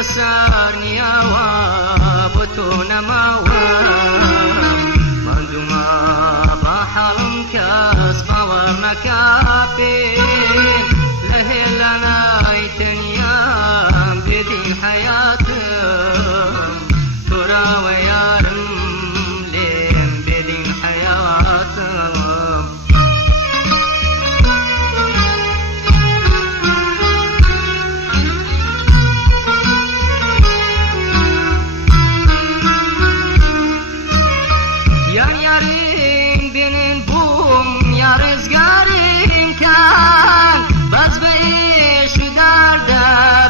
لسارنیاوە بۆ تۆ نەماوە ماندوومە بە حاڵم کەس باوەڕ نەکا پێم لە هێلانای تەنیام بێدین حەیاتم تۆراوە یارم لێم بێدین حەیاتم yarim benim bum yarızgarın kan bazbeyi şu darda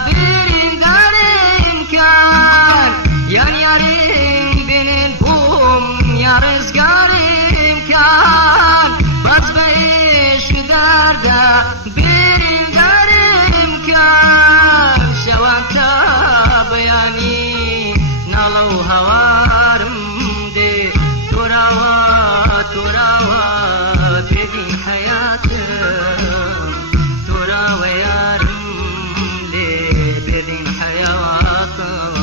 birin darın kan yarim benim bum yarızgarın kan bazbeyi şu darda birin darın kan şavanta bayani nalu havarım تراوى بدين حياتم تراوى يارم لي بدين حياتم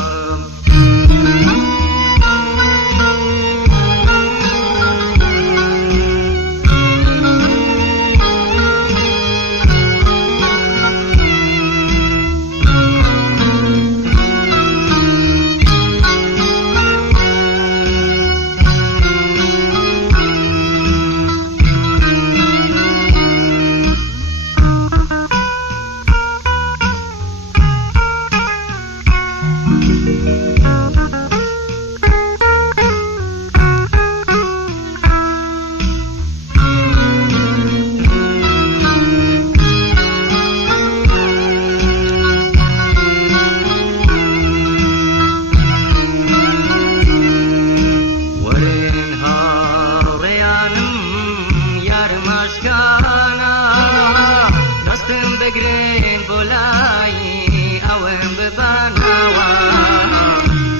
بگرین بولایی اوم بباناوا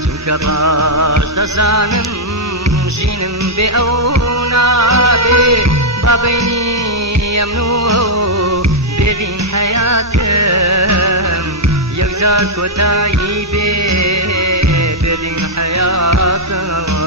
چونکە باش دەزانم ژینم بێ ئەو نابێ بابینی ئەمنو بێدین حەیاتم یەکجار کۆتایی بێ بێدین حەیاتم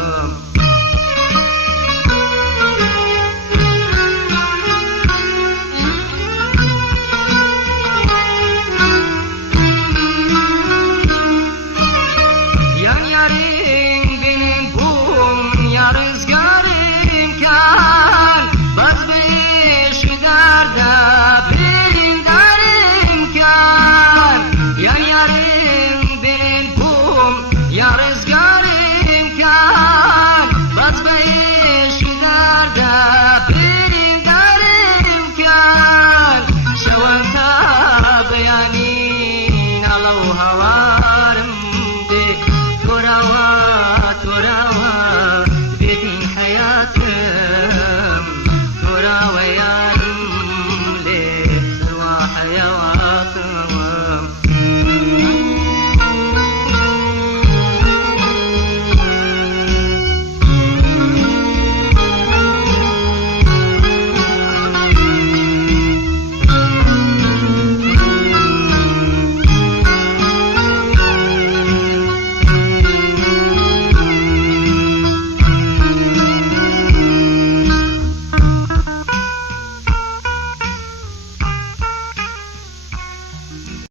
yarızgarım kan bazbeyi şu darda